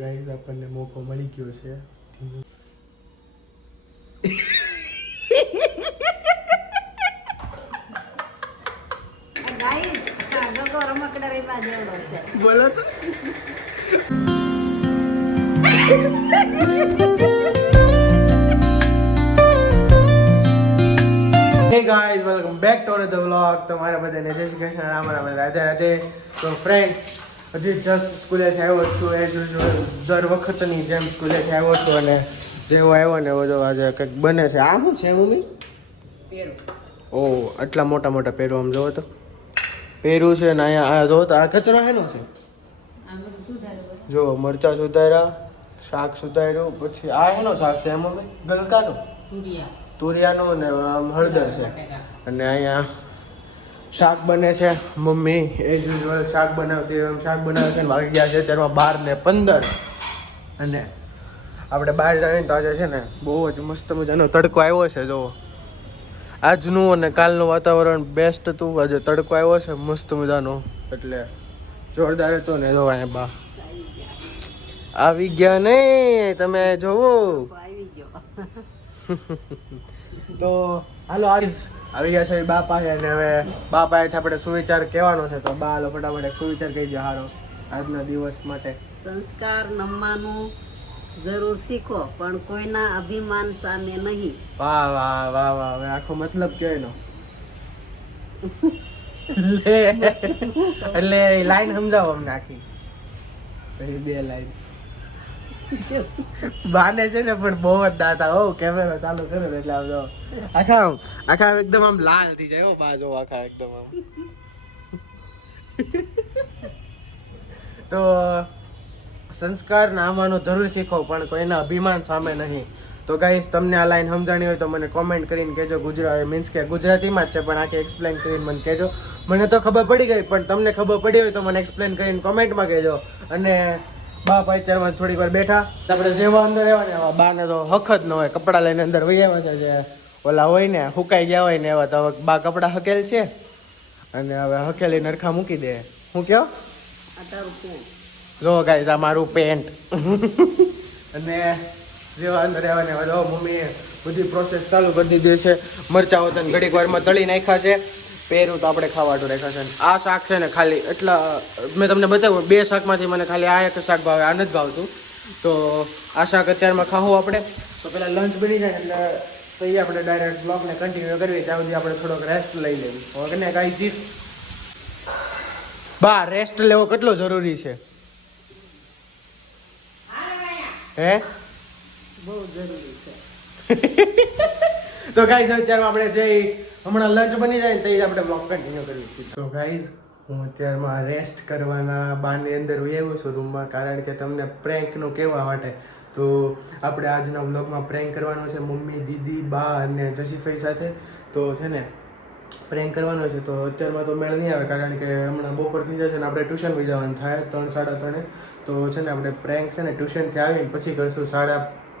Guys આપણને મોકો મળી ગયો છે. બોલો તો. Hey guys, welcome back to another vlog. તમારા બધાને જય શ્રી કૃષ્ણ, રામ રામ, રાધે રાધે. તો ફ્રેન્ડ્સ, હજી જસ્ટ સ્કૂલેથી આવ્યો છું. એઝ યુઝ્યુઅલ દર વખતની જેમ સ્કૂલેથી આવ્યો છું અને જેવો આવ્યો ને એવો જો આજે કંઈક બને છે. આ શું છે મમ્મી? પેરું. ઓહ, આટલા મોટા મોટા પેરું આમ જોવો તો. પેરું છે ને અહીંયા આ જોવો તો આ કચરો શેનો છે? જો મરચાં સુધાર્યા, શાક સુધાર્યું, પછી આ એનો શાક છે મમ્મી? ગલકાનો? તુરિયાનું ને આમ હળદર છે. અને અહીંયા શાક બને છે. મમ્મી એઝ યુઝ્યુઅલ શાક બનાવતી એમ શાક બનાવે છે. વાગી ગયા છે અત્યારમાં 12:15 અને આપણે બહાર જઈએ તો આજે છે ને બહુ જ મસ્ત મજાનો તડકો આવ્યો છે. જો આજનું અને કાલનું વાતાવરણ બેસ્ટ હતું. આજે તડકો આવ્યો છે મસ્ત મજાનો, એટલે જોરદાર હતો ને. જો અહીંયા બા આવી ગયા ને, તમે જોવો. તો હાલો આવી ગયા છે બા પાસે અને હવે બા પાસેથી આપણે સુવિચાર કહેવાનો છે. તો બા હાલો ફટાફટ એક સુવિચાર કહી દો હારો આજના દિવસ માટે. સંસ્કાર નમવાનું જરૂર શીખો, પણ કોઈના અભિમાન સામે નહીં. વાહ વાહ વાહ વાહ. હવે આખો મતલબ કયો એનો? એટલે લાઈન સમજાવો અમને આખી. પછી 2 લાઈન બાને છે ને પણ બહુ જ દાતા. હો કેમેરો ચાલુ કરે એટલે આમ જો આખા એકદમ આમ લાલ થઈ જાય. હો બા જો આખા એકદમ આમ. તો સંસ્કાર નામવાનું જરૂર શીખો, પણ કોઈના અભિમાન સામે નહીં. તો ગાઈસ, તમને આ લાઈન સમજાણી હોય તો મને કોમેન્ટ કરીને કહેજો. મીન્સ કે ગુજરાતીમાં જ છે પણ આખી એક્સપ્લેન કરીને મને કહેજો. મને તો ખબર પડી ગઈ, પણ તમને ખબર પડી હોય તો મને એક્સપ્લેન કરીને કોમેન્ટમાં કહેજો. અને બા પાછળમાં થોડીક વાર બેઠા આપણે જેવા અંદર આવ્યા ને એવા બાને તો હક જ ન હોય. કપડાં લઈને અંદર વહી આવ્યા છે. જે ઓલા હોય ને હુકાઈ ગયા હોય ને એવા. તો હવે બા કપડાં હકેલ છે અને હવે હકેલી નરખા મૂકી દે. હું કયો? જો ગાઈસ, આ મારું પેન્ટ. અને જેવા અંદર આવ્યા ને હવે મમ્મીએ બધી પ્રોસેસ ચાલુ કરી દીધી છે. મરચાં હોતા ઘડીક વારમાં તળી નાખ્યા છે. પેરું તો આપણે ખાવાટું રાખ્યા છે. આ શાક છે ને ખાલી એટલા મેં તમને બતાવ્યું 2 શાકમાંથી મને ખાલી આ એક શાક ભાવે, આ નથી ભાવતું. તો આ શાક અત્યારમાં ખાવું આપણે. તો પહેલાં લંચ બની જાય એટલે તો એ આપણે ડાયરેક્ટ બ્લોગને કન્ટિન્યુ કરવી. ત્યાં સુધી આપણે થોડોક રેસ્ટ લઈ લઈએ. હવે ગાઈસ, બા રેસ્ટ લેવો કેટલો જરૂરી છે? હે, બહુ જરૂરી છે. તો ગાઈસ, અત્યારમાં આપણે જઈ હમણાં લંચ બની જાય ને તો આપણે બ્લોગ કન્ટિન્યુ કરવી છે. તો ગાઈસ, હું અત્યારમાં રેસ્ટ કરવાના બારની અંદર આવ્યો છું રૂમમાં, કારણ કે તમને પ્રેન્કનું કહેવા માટે. તો આપણે આજના વ્લોગમાં પ્રેન્ક કરવાનો છે મમ્મી, દીદી, બા અને જસીફાઈ સાથે. તો છે ને પ્રેન્ક કરવાનો છે. તો અત્યારમાં તો મેળ નહીં આવે, કારણ કે હમણાં બપોર થઈ જશે ને આપણે ટ્યુશન બી જવાનું થાય 3, 3:30. તો છે ને આપણે પ્રેન્ક છે ને ટ્યુશનથી આવીને પછી કરશું.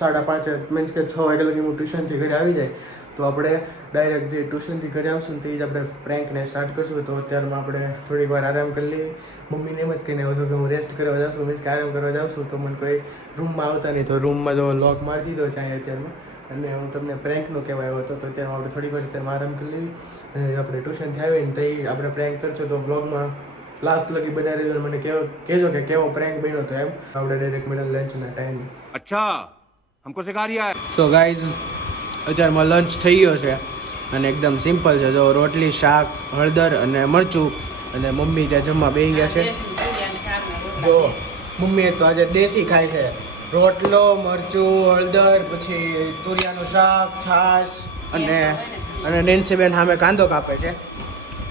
5:30 મીન્સ કે 6 વાગ્યા લગી હું ટ્યુશનથી ઘરે આવી જાય તો આપણે ડાયરેક્ટ જે ટ્યુશનથી ઘરે આવશું ને તે જ આપણે પ્રેન્કને સ્ટાર્ટ કરશું. તો અત્યારમાં આપણે થોડીક વાર આરામ કરી લઈએ. મમ્મીને એમ જ કહીને આવ્યો છું કે હું રેસ્ટ કરવા જાઉં છું, મીન્સ કે આરામ કરવા જાઉં છું. તો મને કોઈ રૂમમાં આવતા નહીં, તો રૂમમાં જો લોક મારી દીધો છે અહીંયા અત્યારમાં. અને હું તમને પ્રેન્કનું કહેવા આવ્યો હતો. તો અત્યારમાં આપણે થોડીક વાર અત્યારમાં આરામ કરી લઈએ અને આપણે ટ્યુશનથી આવીને તે આપણે પ્રેન્ક કરશું. તો વ્લોગમાં લાસ્ટ લગી બનાવી રહ્યો. મને કહેજો કે કેવો પ્રેન્ક બન્યો તો એમ. આપણે ડાયરેક્ટ મળે લંચના ટાઈમ. અચ્છા, हमको सिखा रिया है. સો ગાઈઝ, અત્યારમાં લંચ થઈ ગયો છે અને એકદમ સિમ્પલ છે. જો રોટલી, શાક, હળદર અને મરચું. અને મમ્મી ત્યાં જમવા બેસી ગયા છે. જો મમ્મીએ તો આજે દેશી ખાય છે. રોટલો, મરચું, હળદર, પછી તુરિયાનું શાક, છાશ અને નેન્સીબેન સામે કાંદો કાપે છે.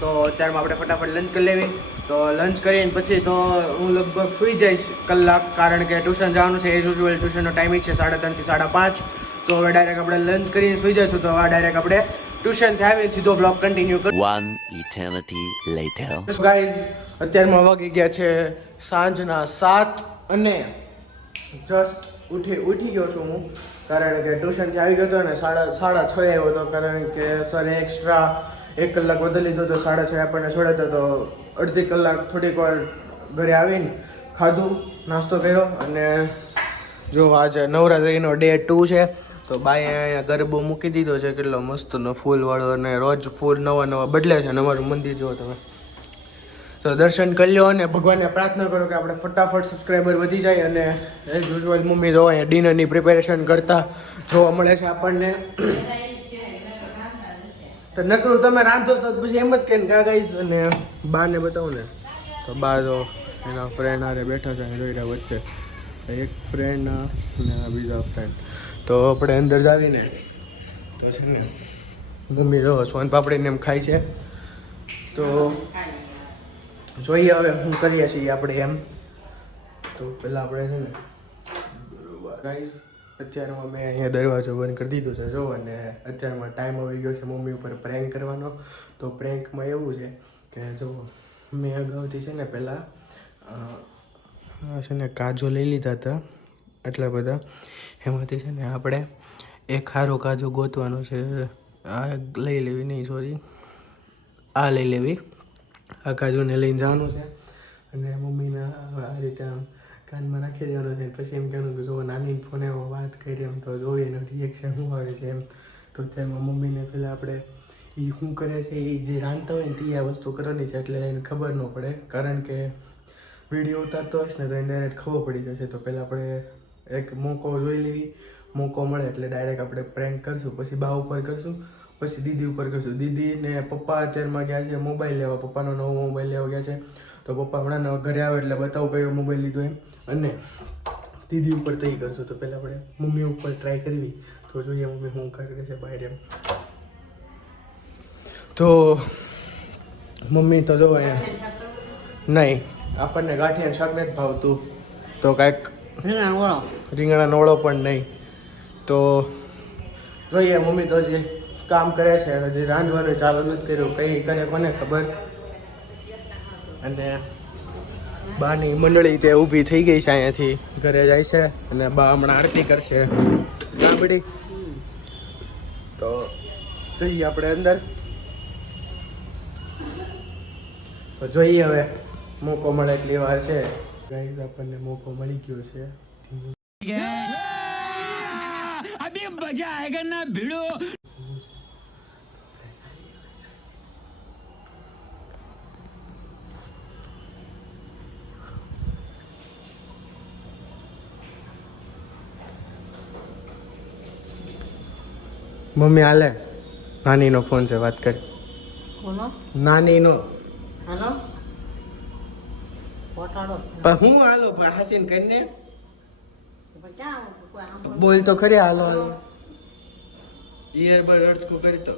તો અત્યારમાં આપણે ફટાફટ લંચ કરી લેવી. તો લંચ કરીને પછી તો હું લગભગ સૂઈ જઈશ કલાક, કારણ કે ટ્યુશન જવાનું છે. એઝ યુઝ્યુઅલ ટ્યુશનનો ટાઈમિંગ છે 3:30 થી 5:30. તો હવે ડાયરેક્ટ આપણે લંચ કરીને સૂઈ જઈશું. તો હવે ડાયરેક્ટ આપણે ટ્યુશનથી આવીને સીધો બ્લોગ કન્ટિન્યુ કરીશું. 1 eternity later. ગાઈઝ, અત્યારમાં વાગી ગયા છે સાંજના 7 અને જસ્ટ ઉઠી ગયો છું હું, કારણ કે ટ્યુશનથી આવી ગયો હતો અને 6:30 આવ્યો હતો, કારણ કે સરે એક્સ્ટ્રા 1 કલાક વધારી લીધો તો 6:30 આપણને છોડ્યો હતો. તો અડધી કલાક થોડીક વાર ઘરે આવીને ખાધું નાસ્તો કર્યો અને જો આજે નવરાત્રિનો ડે 2 છે તો બાએ અહીંયા ગરબો મૂકી દીધો છે કેટલો મસ્તનો ફૂલવાળો અને રોજ ફૂલ નવા નવા બદલે છે અને અમારું મંદિર જુઓ તમે. તો દર્શન કરી લો અને ભગવાનને પ્રાર્થના કરો કે આપણે ફટાફટ સબસ્ક્રાઈબર વધી જાય અને એઝ યુઝ્યુઅલ મમ્મી જો અહીંયા ડિનરની પ્રિપેરેશન કરતા જોવા મળે છે આપણને. તો નકરું તમે રાંધો તો પછી એમ જ કે કા ગાઈસ અને બાને બતાવું ને તો બા જો એના ફ્રેન્ડ હારે બેઠા છે જોઈ રહ્યા વચ્ચે એક ફ્રેન્ડ અને બીજા ફ્રેન્ડ. તો આપણે અંદર જ આવીને તો છે ને મમ્મી જો સોન પાપડીને એમ ખાય છે. તો જોઈએ હવે શું કરીએ છીએ આપણે એમ. તો પહેલાં આપણે છે ને ગાઈસ અત્યારમાં મેં અહીંયા દરવાજો બંધ કરી દીધો છે જો અને અત્યારમાં ટાઈમ આવી ગયો છે મમ્મી ઉપર પ્રેન્ક કરવાનો. તો પ્રેન્કમાં એવું છે કે જો મેં અગાઉથી છે ને પહેલાં છે ને કાજુ લઈ લીધા હતા એટલા બધા. એમાંથી છે ને આપણે એક હારો કાજુ ગોતવાનો છે. આ લઈ લેવી નહીં સોરી આ લઈ લેવી. આ કાજુને લઈને જવાનું છે અને મમ્મીના આ રીતે આમ કાનમાં રાખી દેવાનો છે. પછી એમ કહેવાનું કે જો નાની ફોને વાત કરી એમ તો જોઈએ એનું રિએક્શન શું આવે છે એમ. તો તેમાં મમ્મીને પહેલાં આપણે એ શું કરે છે એ જે રાંધતા હોય ને તે આ વસ્તુ કરવાની છે એટલે એને ખબર ન પડે કારણ કે વિડીયો ઉતારતો હશે ને તો એને ડાયરેક્ટ ખબર પડી જશે. તો પહેલાં આપણે એક મોકો જોઈ લેવી. મોકો મળે એટલે ડાયરેક્ટ આપણે પ્રેન્ક કરશું. પછી બા ઉપર કરશું પછી દીદી ઉપર કરશું. દીદી ને પપ્પા અત્યારમાં ગયા છે મોબાઈલ લેવા. પપ્પાનો નવો મોબાઈલ લેવા ગયા છે તો પપ્પા હમણાં ઘરે આવે એટલે બતાવું કયો મોબાઈલ લીધો એમ. અને દીદી ઉપર તઈ કરશું. તો પહેલાં આપણે મમ્મી ઉપર ટ્રાય કરવી તો જોઈએ મમ્મી શું કરે છે બહાર એમ. તો મમ્મી તો જો અહીંયા નહીં આપણને ગાંઠિયા શાક નથી ભાવતું તો કાંઈક રીંગણાનો ઓળો પણ નહીં. તો જોઈએ મમ્મી તો જે કામ કરે છે હજી રાંધવાનું ચાલુ નથી કર્યું કઈ કરે કોને ખબર. અને બાની મંડળી તે ઊભી થઈ ગઈ છે અહીંયાથી ઘરે જાય છે અને બા હમણાં આરતી કરશે બધી. તો જઈએ આપણે અંદર. તો જોઈએ હવે મોકો મળે એટલી વાર છે. ગાઈસ આપણને મોકો મળી ગયો છે. अभी मजा आएगा ना भिड़ो. મમ્મી હાલે નાનીનો ફોન છે વાત કરી. બોલો નાનીનો હાલો પોટાડો પણ હું હાલો પણ હસીન કરીને ક્યાં બોલ તો ખરી હાલો હાલો. ઈયરબડ અડકું કરી તો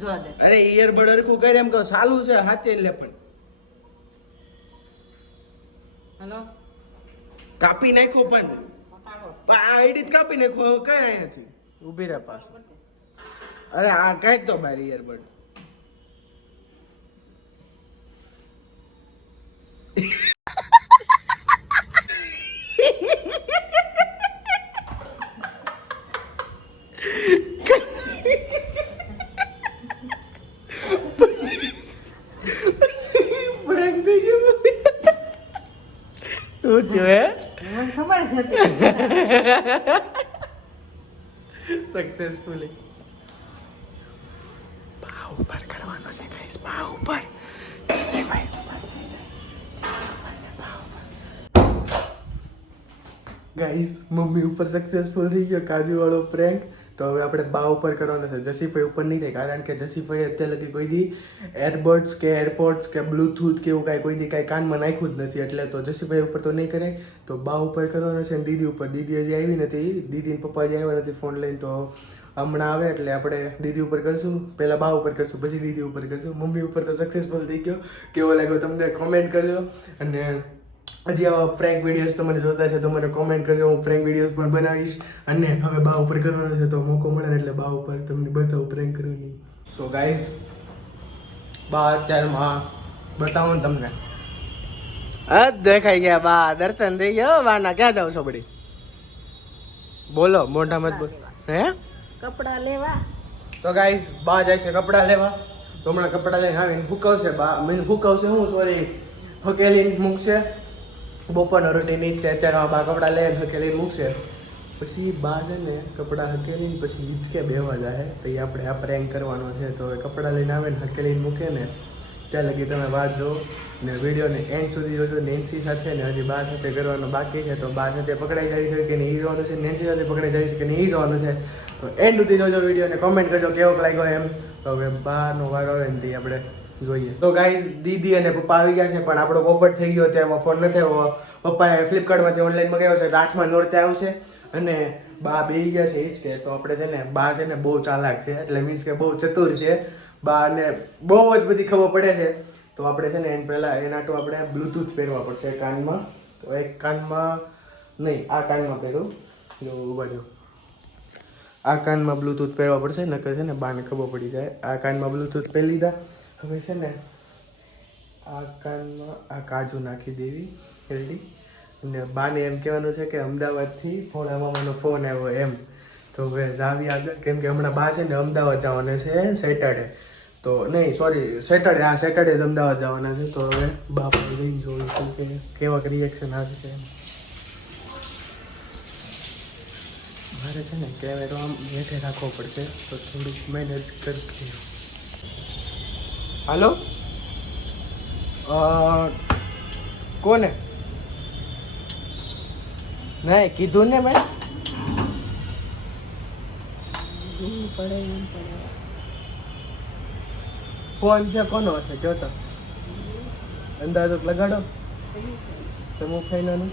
જોવા દે. અરે ઈયરબડ અડકું કરી એમ કહો ચાલુ છે હાચે લે પણ હાલો કાપી નાખ્યો પણ પોટાડો આ આઈડી કાપી નાખ્યો હવે કઈ અહીંયાથી ઊભી રહે પાછું. અરે આ કાઢ તો બાર ઈયરબડ. શું છે મને ખબર જ નથી. સક્સેસફુલી ભાવ ઉપર કરવાનો છે ગાઈસ. ભાવ ઉપર જસેભાઈ ગાઈસ મમ્મી ઉપર સક્સેસફુલ થઈ ગયો કાજુ વાળો પ્રેન્ક. તો હવે આપણે બા ઉપર કરવાનો છે. જસીભાઈ ઉપર નહીં થાય કારણ કે જસીભાઈ અત્યારે લગી કોઈ દી એરબડ્સ કે એરપોડ્સ કે બ્લૂટૂથ કે એવું કાંઈ કોઈ દી કાંઈ કાનમાં નાખ્યું જ નથી એટલે તો જસીભાઈ ઉપર તો નહીં કરે. તો બા ઉપર કરવાનો છે અને દીદી ઉપર. દીદી હજી આવી નથી. દીદી પપ્પા હજી આવ્યા નથી ફોન લઈને. તો હમણાં આવે એટલે આપણે દીદી ઉપર કરશું. પહેલાં બા ઉપર કરશું પછી દીદી ઉપર કરશું. મમ્મી ઉપર તો સક્સેસફુલ થઈ ગયો. કેવો લાગ્યો તમને કોમેન્ટ કરજો. અને હજી આવા ફ્રેન્ક વિડીયોઝ તમને જોતા છે તો મને કોમેન્ટ કરજો. હું ફ્રેન્ક વિડીયોઝ પણ બનાવીશ. અને હવે બા ઉપર કરવાનો છે તો મોકો મળે એટલે બા ઉપર તમને બતાવું પ્રેન્ક કરવાની. સો ગાઈઝ બા અત્યારમાં બતાવું ને તમને દેખાઈ ગયા બા. દર્શન થઈ ગયા બાના. ક્યાં જાવ છો બડી બોલો મોઢામાં જ બોલ. હે કપડા લેવા. તો ગાઈઝ બા જાય છે કપડાં લેવા. તો હમણાં કપડાં લઈને આવીને હુકવશે બા. મીન હુકવશે હું સોરી હકેલીને મૂકશે બપોરનો રૂટીન એ જ કે અત્યારે બા કપડાં લઈને હકેલીને મૂકશે, પછી બા છે ને કપડાં હકેલીને પછી હિંચકે બેહવા જાય, તો એ આપણે આ પ્રેન્ક કરવાનો છે. તો હવે કપડાં લઈને આવે ને હકેલીને મૂકે ને ત્યાં લગી તમે વાત જો ને વિડીયોને એન્ડ સુધી જોજો. નેન્સી સાથે ને હજી બા સાથે કરવાનો બાકી છે, તો બા સાથે પકડાઈ જાય છે કે નહીં એ જોવાનું છે, નેન્સી સાથે પકડાઈ જાય છે કે નહીં એ જોવાનું છે. તો એન્ડ સુધી જોજો વિડીયોને, કોમેન્ટ કરજો કેવો લાગ્યો એમ. તો હવે બાનો વારો આવે ને તે આપણે જોઈએ. તો ગાઈઝ દીદી અને પપ્પા આવી ગયા છે, પણ આપણો પોપટ થઈ ગયો, તેમાં ફોન નથી આવ્યો. પપ્પાએ ફ્લિપકાર્ટમાંથી ઓનલાઈન મંગાવ્યો છે, 8મા નોરતે આવશે. અને બા બેસી ગયા છે એ જ કે. તો આપણે છે ને બા છે ને બહુ ચાલાક છે, એટલે મીન્સ કે બહુ ચતુર છે. બાને બહુ જ બધી ખબર પડે છે. તો આપણે છે ને એને પહેલાં એના તો આપણે બ્લૂટૂથ પહેરવા પડશે કાનમાં. તો એક કાનમાં નહીં, આ કાનમાં પહેરું જો બાજુ, આ કાનમાં બ્લૂટૂથ પહેરવા પડશે, નકર છે ને બાને ખબર પડી જાય. આ કાનમાં બ્લૂટૂથ પહેરી લીધા. હવે છે ને આ કાનમાં આ કાજુ નાખી દેવી રેડી. અને બાને એમ કહેવાનું છે કે અમદાવાદથી ભોળા મામાનો ફોન આવ્યો એમ. તો હવે જાવી આગળ, કેમ કે હમણાં બા છે ને અમદાવાદ જવાના છે સેટરડે. તો નહીં સોરી સેટરડે, હા સેટરડે જ અમદાવાદ જવાના છે. તો હવે બા પણ જઈને જોયું કે કેવા રિએક્શન આવશે એમ. મારે છે ને કેમેરો આમ હેઠે રાખવો પડશે, તો થોડુંક મેનેજ કરતી. હાલો કોને નહીં કીધું ને મેં ફોન છે કોનો હશે જોતો અંદાજો લગાડો. સમૂહ ફાઈનાનું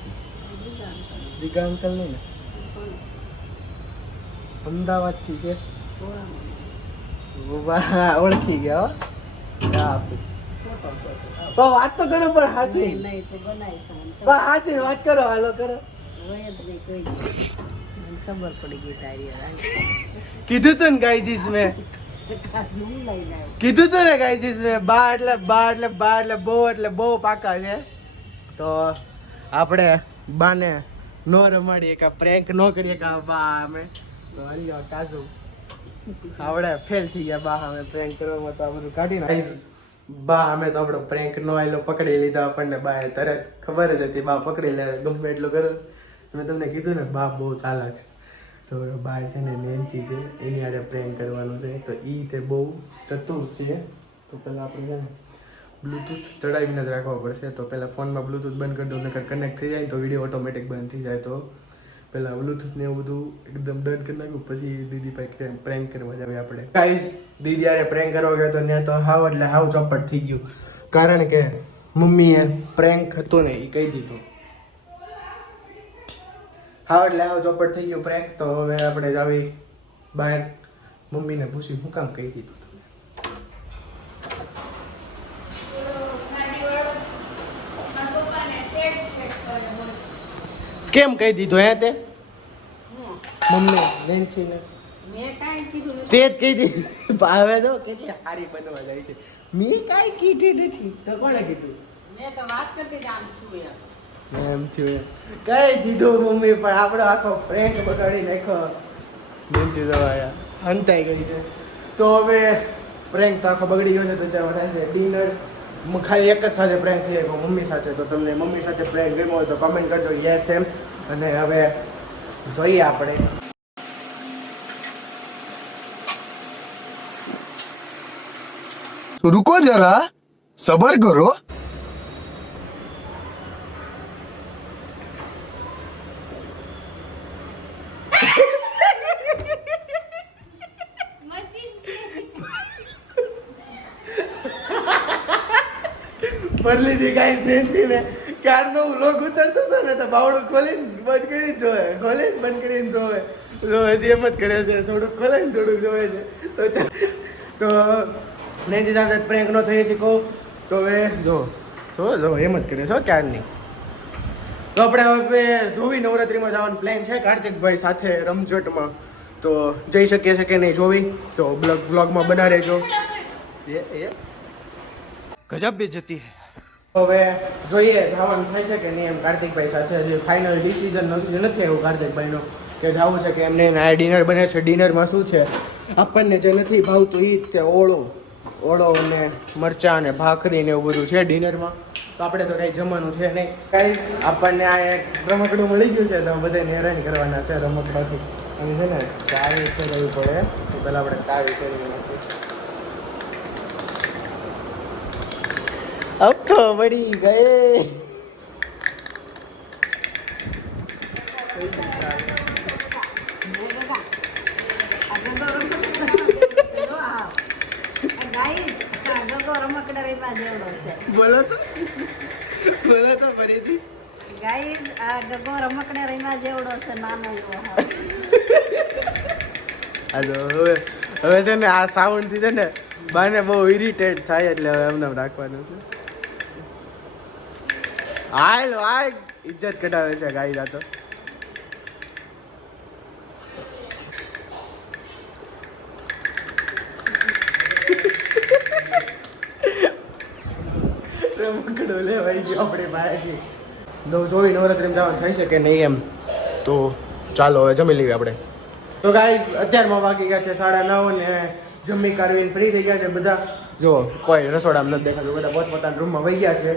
જીગા અંકલ નહીં ને અમદાવાદથી છે. વાહ ઓળખી ગયા હો. વાત તો કરો પણ હાસી નહીં તો બનાવીશ. હાસી વાત કરો, હાલો કરો. હોય જ નહીં કોઈ મને ખબર પડી ગઈ તારી. કીધું તું ને ગાઈઝીસ મેં, કીધું તું ને ગાઈઝીસ મેં બા એટલે બહુ પાકા છે. તો આપણે બાને નો રમાડીએ કે પ્રેન્ક નો કરીએ કે બા અમે કાજુ આપણે ફેલ થઈ ગયા. બા અમે પ્રેન્ક કરવામાં તો આ બધું કાઢી નાખીશ. બા અમે તો આપણો પ્રેન્ક નો આવેલો પકડી લીધા આપણને. બા તરત ખબર જ હતી બા પકડી લે ગમે એટલું કરો. મેં તમને કીધું ને બા બહુ ચાલાક. તો બા છે ને નેન્સી છે એની હારે પ્રેન્ક કરવાનું છે. તો એ તે બહુ ચતુર છે. તો પહેલાં આપણે છે ને બ્લૂટૂથ ચડાવીને જ રાખવા પડશે. તો પહેલાં ફોનમાં બ્લૂટૂથ બંધ કરી દો, નકર કનેક્ટ થઈ જાય તો વિડીયો ઓટોમેટિક બંધ થઈ જાય. તો પહેલાં બ્લૂટૂથ ને એવું બધું એકદમ ડન કરી નાખ્યું, પછી દીદી પાસે પ્રેન્ક કરવા જાવે આપણે. ગાઈસ દીદી યારે પ્રેન્ક કરવા ગયો તો ત્યાં તો હાવ એટલે હાવ ચોપટ થઈ ગયું, કારણ કે મમ્મીએ પ્રેન્ક હતું ને એ કહી દીધું. હાવ એટલે હાવ ચોપટ થઈ ગયું પ્રેન્ક. તો હવે આપણે જાવી બહાર, મમ્મીને પૂછ્યું હું કામ કહી દીધું. કેમ કહી દીધું હે તે મમ્મી નેન્સીને? મેં કાંઈ કીધું નથી. તે જ કહી દીધું. ભાવે જો કેટલી સારી બનવા જાય છે. મેં કાંઈ કીધું નથી. તો કોણે કીધું? મેં તો વાત કરતી જ આમ છું યાર. એમ થયું કઈ દીધું મમ્મી, પણ આપણો આખો પ્રેન્ક બગાડી નાખ્યો. નેન્સી જવાયા હંતાઈ ગઈ છે. તો હવે પ્રેન્ક તો આખો બગડી ગયો છે. તો ચાલો થાય છે ડિનર. ખાલી એક જ સાથે પ્રેન્ક થઈ ગયો મમ્મી સાથે. તો તમને મમ્મી સાથે પ્રેન્ક ગમ્યો હોય તો કમેન્ટ કરજો યસ એમ. અને હવે જોઈએ આપણે. रुको जरा सबर करो. ભરી લીધી ગાઈસ નેન્સી ને. ક્યારનો વ્લોગ ઉતરતો હતો ને તો બાવડું ખોલીને બંધ કરીને જોવે, ખોલીને બંધ કરીને જોવે. હજી એમ જ કરે છે, થોડુંક ખોલે ને થોડુંક જોવે છે. તો નેન્સી સાથે પ્રેન્ક નો થઈ શીખો. તો હવે જો એમ જ કરે છો ક્યારની. તો આપણે હવે જોવી નવરાત્રિમાં જવાનું પ્લાન છે કાર્તિકભાઈ સાથે રમઝટમાં. તો જઈ શકીએ છે કે નહીં જોવી તો બ્લોગમાં બના રહેજો. गजब बेइज्जती है. હવે જોઈએ જવાનું થાય છે કે નહીં એમ કાર્તિકભાઈ સાથે. હજી ફાઇનલ ડિસિઝન નથી આવ્યું કાર્તિકભાઈનો કે જવું છે કે એમને આ ડિનર બને છે. ડિનરમાં શું છે આપણને જે નથી ભાવતું એ જ તે ઓળો અને મરચાં અને ભાખરી ને એવું બધું છે ડિનરમાં. તો આપણે તો કંઈ જમવાનું છે નહીં. ગાઈસ આપણને આ એક રમકડું મળી ગયું છે તો બધાને હેરાન કરવાના છે રમકડાથી. અને છે ને ચાવી ફેરવવી પડે તો પહેલાં આપણે ચાવી ફેરવી નાખીએ. अब तो बड़ी गए बोलो तो फरीથી ગાઈસ આ ગગો રમકડા રમ્યા જેવડો છે નાનો એવો. હાલો હવે છે ને આ સાઉન્ડથી છે ને બાને બહુ ઇરિટેટ થાય એટલે હવે એમને રાખવાનું છે. હાલ વાય ઇજ્જત કઢાવે છે ગાઈ આ તો. રમકડો લેવાઈ ગયો આપણે પાસેથી. નવરાત્રિમાં જવાનું થઈ શકે નહીં એમ તો ચાલો હવે જમી લઈએ આપણે. તો ગાઈસ અત્યારમાં વાગી ગયા છે 9:30 ને જમી કાઢવીને ફ્રી થઈ ગયા છે બધા. જો કોઈ રસોડામાં નથી દેખાતું, બધા પોતપોતાના રૂમમાં વહી ગયા છે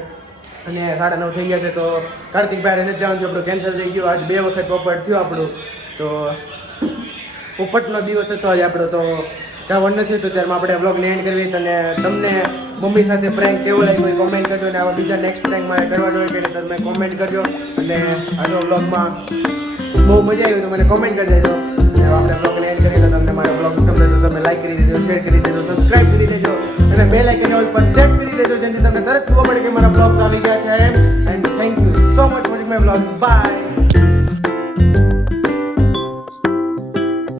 અને 9:30 થઈ ગયા છે. તો કાર્તિકભાઈ નથી જવાનું છે, આપણું કેન્સલ થઈ ગયું. આજ 2 વખત પોપટ થયું આપણું. તો પોપટનો દિવસ હતો આજે આપણો, તો જવાનું નથી તો ત્યારમાં આપણે વ્લોગને એન્ડ કરવી. અને તમને મમ્મી સાથે પ્રેન્ક કેવો લાગ્યો એ કોમેન્ટ કરજો. અને આવા બીજા નેક્સ્ટ પ્રેન્ક મારે કરવા જોઈએ કે નહીં તમે કોમેન્ટ કરજો. અને આજનો વ્લોગમાં બહુ મજા આવી તો મને કોમેન્ટ કરી દેજો. અને આપણે વ્લોગને એન્ડ કરીએ તો તમને મારો વ્લોગ ગમે તો તમે લાઈક કરી દેજો, શેર કરી દેજો, સબસ્ક્રાઇબ કરી દેજો અને બેલ આઇકન ઓલ પર સેટ કરી દેજો જેથી તમને તરત ખબર પડે કે મારા વ્લોગ્સ આવી ગયા છે. And thank you so much watching my vlogs. By.